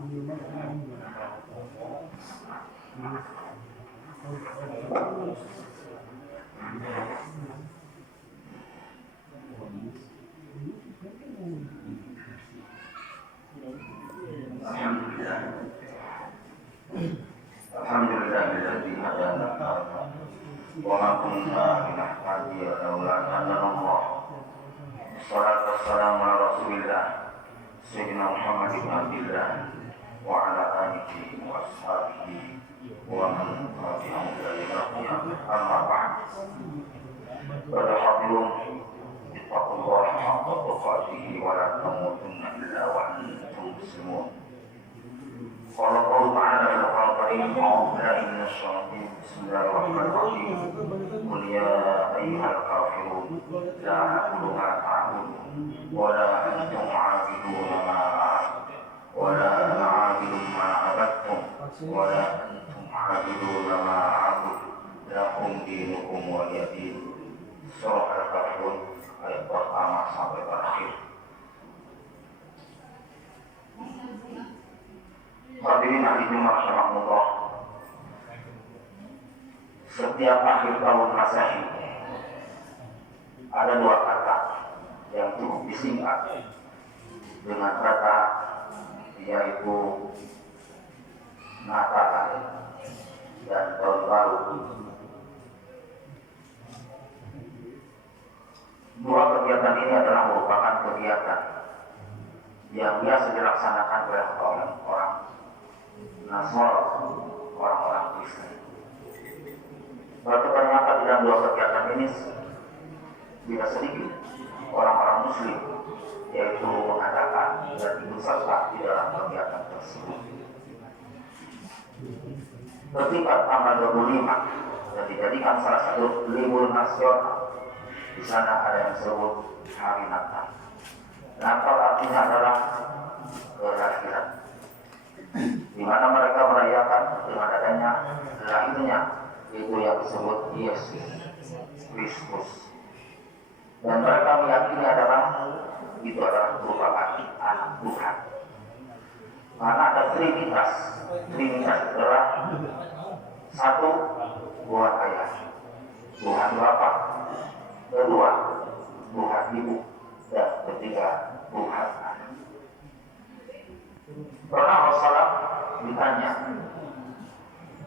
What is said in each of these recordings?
Alhamdulillahilladzi hadana wa ma kunna linahtadiya laula an hadana Allah. Wassalatu wassalamu ala Rasulillah Sayyidina Muhammad ibn Abdillah wa ala alihi wa ashabihi wa man tabi'ahum ila yaumil qiyamah. Amma ba'd. Pada hadirun ittaqullaha haqqa tuqatih wa la tamutunna illa wa antum muslimun. قال الله تعالى في القرآن الكريم أعوذ بالله من الشيطان بسم الله الرحمن الرحيم قل يا أيها الكافرون لا أعبد ما تعبدون ولا أنتم عابدون ما أعبد ولا أنا عابد ما عبدتم ولا أنتم عابدون ما أعبد لكم دينكم ولي دين. Surah Al-Kafirun ayat pertama sampai terakhir. Hadirin hadirin rahimakumullah. Setiap akhir tahun Masehi ada dua kata yang cukup disingkat dengan kata yaitu Natal dan Tahun Baru. Dua kegiatan ini adalah merupakan kegiatan yang biasa dilaksanakan oleh orang Nasrani, orang-orang Kristen. Ternyata di dalam dua kegiatan ini tidak sedikit orang-orang Muslim yaitu mengadakan dan ikut serta di dalam kegiatan tersebut. Ketika tanggal 25 dan dijadikan salah satu libur nasional, di sana ada yang disebut Hari Natal. Natal artinya adalah kelahiran, di mana mereka merayakan dengan adanya lahirnya itu yang disebut Yesus Kristus, dan mereka meyakini itu adalah merupakan anak Tuhan, karena ada Trinitas adalah satu Tuhan Ayah, Tuhan Bapa, kedua Tuhan Ibu, dan ketiga Tuhan Anak. Pernah Rasulullah ditanya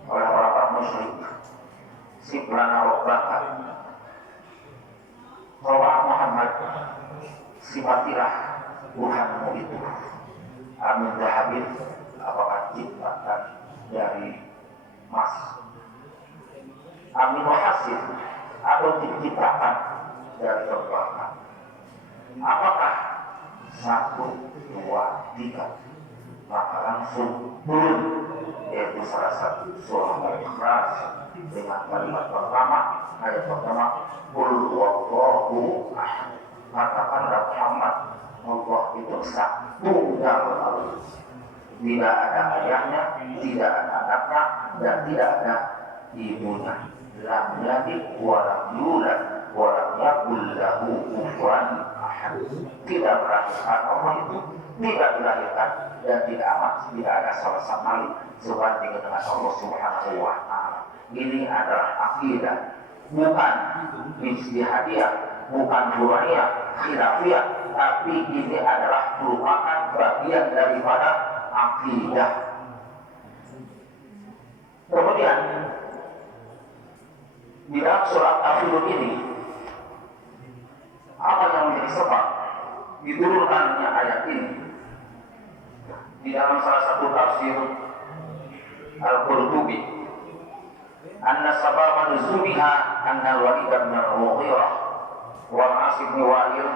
oleh orang-orang musyrik, si pelana wakbaka, bahwa Muhammad, sifatilah Tuhanmu itu amin dahabin, apakah ciptakan dari emas, amin wahasib, atau diciptakan dari terbakar, apakah 1, 2, 3, maka langsung turun yaitu salah satu surah Al-Ikhlas dengan kalimat pertama, ayat pertama, qul huwallahu ahad. Katakanlah Muhammad, Allah itu esa, tunggal Allah, tidak ada ayahnya, tidak ada anaknya, dan tidak ada ibunya. Lam yalid wa lam yulad wa lam yakul lahu kufuwan ahad. Tidak melahirkan Allah itu, tidak dilahirkan, dan tidak ada salah sekali sebanding dengan Allah Subhanahu wa Ta'ala. Ini adalah akidah, bukan ijtihadiyah, bukan huraiah, khilafiyah, tapi ini adalah merupakan bagian daripada akidah. Kemudian di dalam surat Al-Kafirun ini, apa yang menjadi sebab diturunkannya ayat ini? Di dalam salah satu tafsir Al-Qurtubi, anna sababa nuzuliha anna al-Walid bin al-Mughirah wa Asib bin Wa'il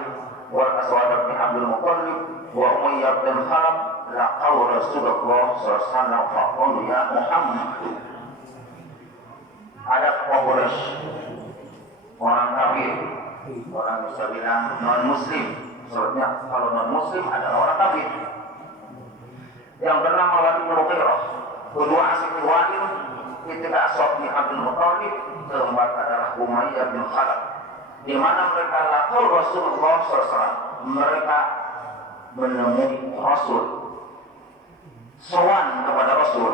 wa Aswad bin Abdul Muttalib wa Umayyah bin Khalaf laqaw Rasulullah sallallahu alaihi wasallam faqalu ya Muhammad. Ada Quraisy, orang kafir, orang bisa bilang non-muslim. Soalnya kalau non-muslim adalah orang kafir yang bernama Walid bin Mughirah, kedua Asib bin Wa'il, ketiga Aswad bin Abdul Muttalib, keempat adalah Umayyah bin Khalaf, di mana mereka laqaw Rasulullah SAW, mereka menemui Rasul sowan kepada Rasul.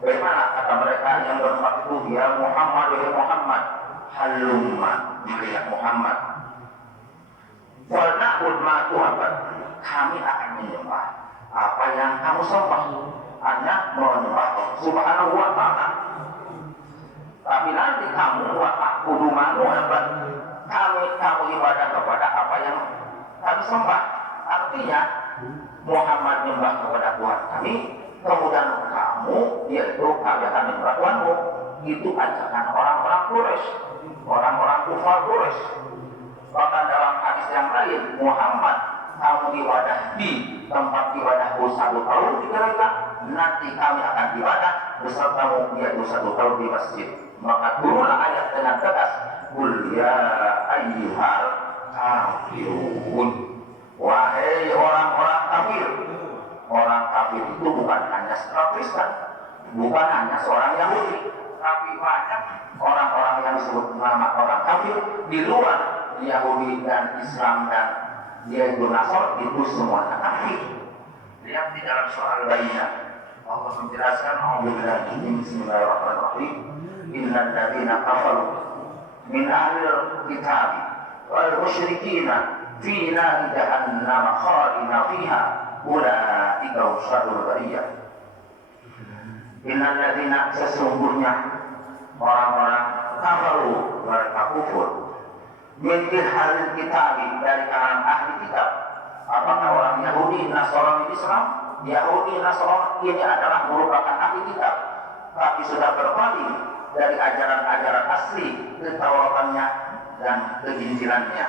Bagaimana kata mereka yang berempat itu? Ya Muhammad, ya Muhammad, halumma, melihat Muhammad. Walna'ud ma tu'abad, kami akan menyembah apa yang kamu sembah. Hanya menyembah Subhanahu wa ta'ala. Tapi nanti kamu wa'akudu ma tu'abad, kamu ibadah kepada apa yang kami sembah. Artinya Muhammad menyembah kepada Tuhan kami, kemudian kamu, yaitu kami akan menyembah Tuhanmu. Itu ajakan orang-orang Quraisy, orang-orang kufar Quraisy. Bahkan dalam hadis yang lain, Muhammad, kamu ibadah di tempat ibadahku 1 tahun di gereja, nanti kami akan ibadah besertamu, yaitu 1 tahun di masjid. Maka turunlah ayat dengan tegas, Qul ya ayyuhal kafirun, wahai orang-orang kafir. Orang kafir itu bukan hanya seorang Kristen, bukan hanya seorang Yahudi, tapi banyak orang-orang yang disebut nama orang kafir di luar Yahudi dan Islam dan yaitu Nasr, itu semuanya kafir. Lihat di dalam surah Al-Bayyinah, Allah menjelaskan, Bismillahirrahmanirrahim, innal ladzina kafaru min ahlil kitab wal musyrikina fi nari jahannam khalidina fiha ulaika syarrul bariyah. Innal ladzina, sesungguhnya orang-orang kafaru, mereka kufur, min ahlil kitab, dari kalangan ahli kitab. Apakah orang Yahudi, Nasrani, Islam? Yahudi, Nasrani ini adalah merupakan ahli kitab, tapi sudah berpaling dari ajaran-ajaran asli ketauratannya dan keinjilannya.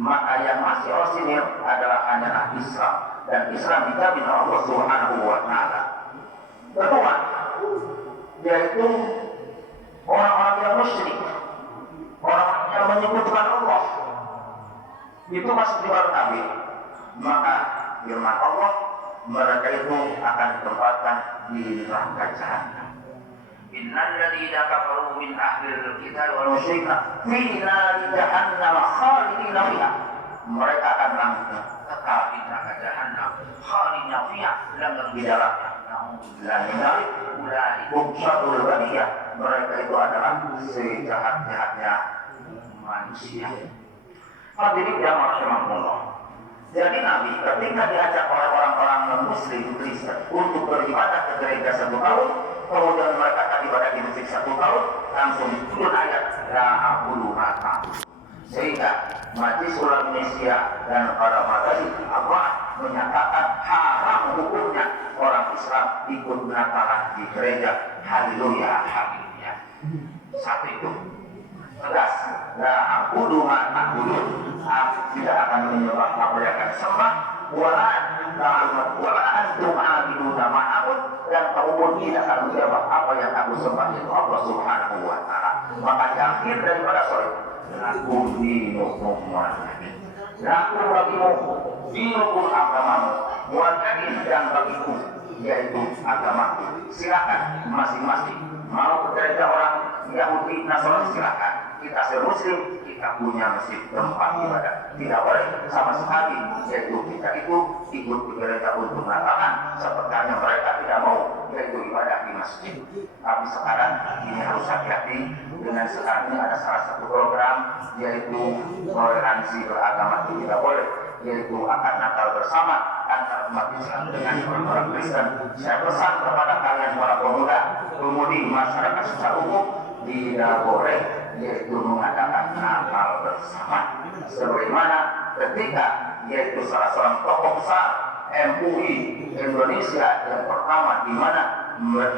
Maka yang masih orisinil adalah hanyalah Islam, dan Islam dijamin oleh Allah Subhanahu wa Ta'ala. Kedua, yaitu orang-orang yang musyrik, orang yang menyebutkan Allah, itu masuk di luar kafir. Maka firman Allah, mereka itu akan ditempatkan di neraka jahanam. Innal ladzina kafaru min ahlil kitab wal musyrikina fi nari jahannam khalidina fiha. Mereka akan langgeng kekal di neraka jahanam, khalidina fiha, langgeng di dalamnya. Namun ulaikum syarrul bariyah, mereka itu adalah sejahat-jahatnya manusia. Hadirin yang rahimakumullah. Jadi Nabi ketika diajak oleh orang-orang non-muslim Kristen untuk beribadah ke gereja 1 tahun, kemudian mereka akan ibadah di masjid 1 tahun, langsung turun ayat la aqulu ma ta'budun. Sehingga Majelis Ulama Indonesia dan para madhab Allah menyatakan haram hukumnya orang Islam ikut Natalan di gereja. Haleluya, haleluya. Satu itu tegas, la aqulu ma ta'budun, aku tidak akan menyembah apa yang akan sembah, wala antum abiduna ma'abud, dan kamu pun tidak akan menyembah apa yang aku sembah, itu Allah Subhanahu wa Ta'ala. Maka di akhir daripada sore, lakum dinukum waliyadin, lakum bagimu dinukum agamamu waliyadin, dan bagiku yaitu agamaku. Silakan masing-masing mau ke gereja orang Yahudi, Nasrani, silakan. Kita semuslim, kita punya masjid tempat ibadah. Tidak boleh sama sekali, yaitu kita itu ikut ke gereja untuk mengatakan sepertinya mereka tidak mau, yaitu ibadah di masjid. Tapi sekarang ini harus hati-hati dengan sekarang ini ada salah satu program, yaitu toleransi beragama itu tidak boleh, yaitu akan Natal bersama antara umat Islam dengan orang-orang Kristen. Saya pesan kepada kalian para pemuda, pemudi, masyarakat secara umum, tidak boleh yaitu mengadakan Natal bersama. Sebagaimana ketika yaitu salah seorang tokoh besar MUI Indonesia yang pertama, di mana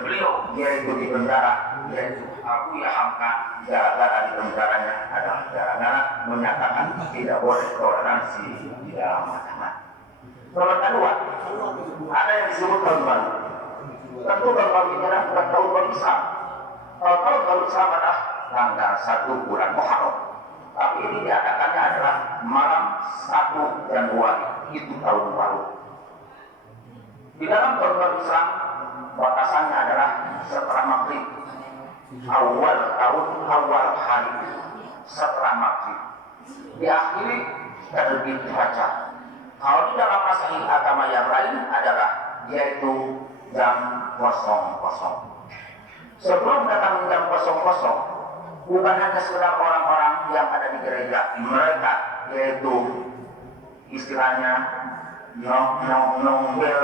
beliau yaitu di penjara, yaitu Abu Hamka, gara-gara di penjaranya adalah gara-gara menyatakan tidak boleh toleransi di dalam agama. Nomor kedua, ada yang disebut tahun baru. Tentu tahun baru ini adalah tahun baru Islam. Tahun baru Islam adalah tanggal 1 bulan Muharram. Tapi ini diadakannya adalah malam 1 Januari, itu tahun baru. Di dalam tahun baru Islam, batasannya adalah setelah maghrib, awal hari setelah maghrib, diakhiri terbit fajar. Kalau di dalam masalah agama yang lain adalah yaitu jam 00. Sebelum datang jam 00, bukan hanya sekedar orang-orang yang ada di gereja, mereka yaitu istilahnya nyong bel.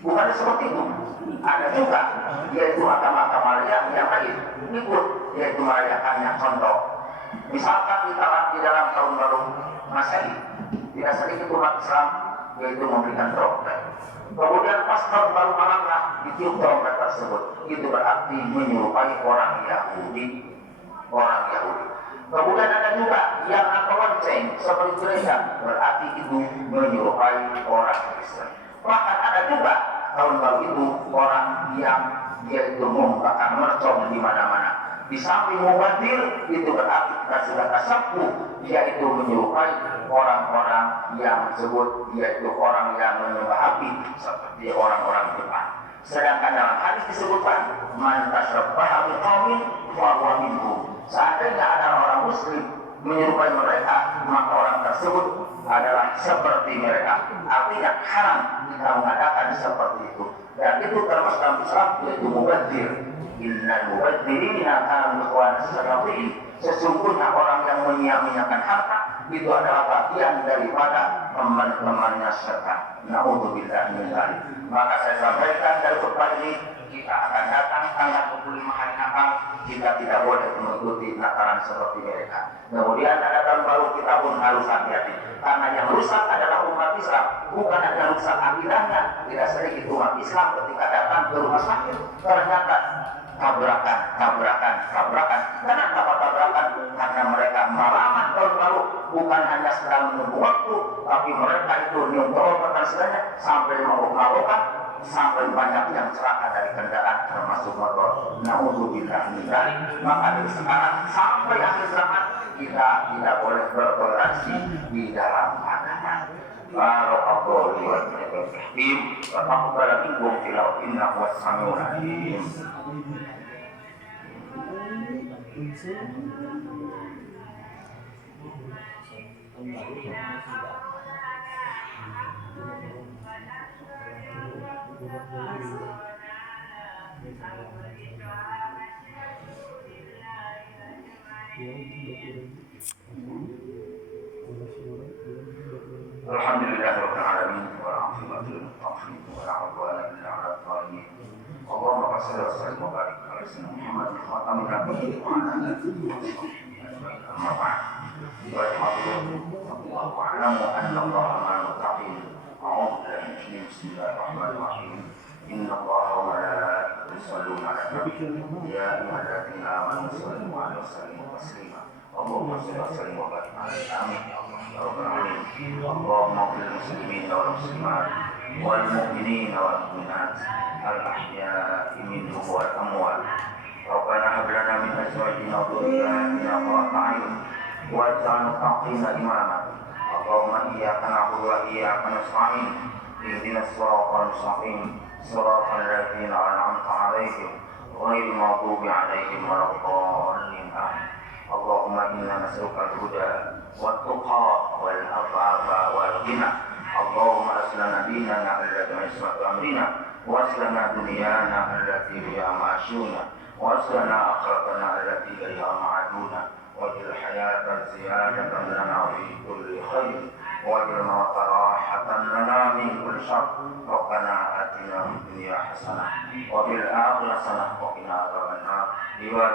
Bukan seperti itu. Ada juga yaitu agama-agama yang lain ikut, yaitu merayakannya. Contoh, misalkan di dalam tahun baru Masehi, tidak sedikit umat Islam yaitu memberikan trompet. Kemudian pas tahun baru malamnya ditiup trompet tersebut, itu berarti menyerupai orang Yahudi. Kemudian ada juga yang angka lonceng seperti gereja, berarti itu menyerupai orang Kristen. Bahkan ada juga tahun baru itu orang yang yaitu membakar mercon di mana-mana. Di samping mubadir, itu berarti kita sudah tasabuh, yaitu menyerupai orang-orang yang disebut yaitu orang yang menyembah api seperti orang-orang Jepang. Sedangkan dalam hadis disebutkan man tashabbaha biqaumin fahuwa minhum. Seandainya ada orang muslim menyerupai mereka, maka orang tersebut adalah seperti mereka. Artinya haram kita mengadakan seperti itu. Dan itu termasuk dalam Islam yaitu mubadir. Innal mubadzirina kanu ikhwana as-sayatin. Sesungguhnya orang yang menyia-nyiakan harta itu adalah bagian daripada teman-temannya setan. Na'udzubillah min dzalik. Maka saya sampaikan dari khutbah ini, kita akan datang tanggal 25 hari Natal, kita tidak boleh mengikuti Natalan seperti mereka. Kemudian ada tahun baru, kita pun harus hati-hati. Karena yang rusak adalah umat Islam, bukan hanya rusak akidahnya. Tidak sedikit umat Islam ketika datang ke rumah sakit, ternyata tabrakan. Kenapa tabrakan? Karena mereka malaman tahun baru, bukan hanya sedang menunggu waktu, tapi mereka itu nyumpul pertanyaan sampai mabuk-mabukan, sampai banyak yang celaka dari kendaraan termasuk motor. Na'udzubillah min dzalik. Maka dari sekarang sampai akhir zaman kita tidak boleh bertoleransi di dalam agama. Barakallahu wa ta'ala. Taqabbal minkum tilawah innahu was-sami'ul 'alim. Alhamdulillahirabbil alamin wa aqibatu lil muttaqin wa la 'udwana illa 'alal zalimin. Allahumma shalli wa sallim wa barik ala sayyidina Muhammad khatamin nabiyyin wa ala alihi wa sahbihi ajma'in. Amma ba'd. Wa Allahu a'lamu anna Allaha ma'al muttaqin. A'udzu billahi bismillahirrahmanirrahim. Inna Allaha wa malaikatahu yusholluna 'alan nabi. Ya ayyuhalladzina amanu shallu 'alaihi wa sallimu taslima. Allahumma shalli wa sallim wa barik alaihi. Amin ya Allah ya rabbal alamin. Allahumma ighfir lil muslimina wal muslimat wal mu'minina wal mu'minat al-ahya'i minhum wal amwat. Rabbana hab lana min azwajina wa dhurriyyatina qurrata a'yun waj'alna muttaqina imama. Allahumma iyyaka na'budu wa iyyaka nasta'in. Ihdinas siratal mustaqim. Siratal ladzina an'amta 'alaihim ghairil maghdubi 'alaihim waladdallin. Amin. Allahumma inna nas'aluka al-huda wat-tuqa wal-'afafa wal-ghina. Allahumma aslana dinana alladhi ismatu amrina wa aslana dunyana allati biha ma'ashuna wa aslana akhiratana allati biha ma'aduna waj'al hayata ziyadatan lana fi kulli khair waj'al mawta rahatan lana min kulli syarr. Rabbana atina fid dunya hasanah wa fil akhirati hasanah wa qina adzabannar.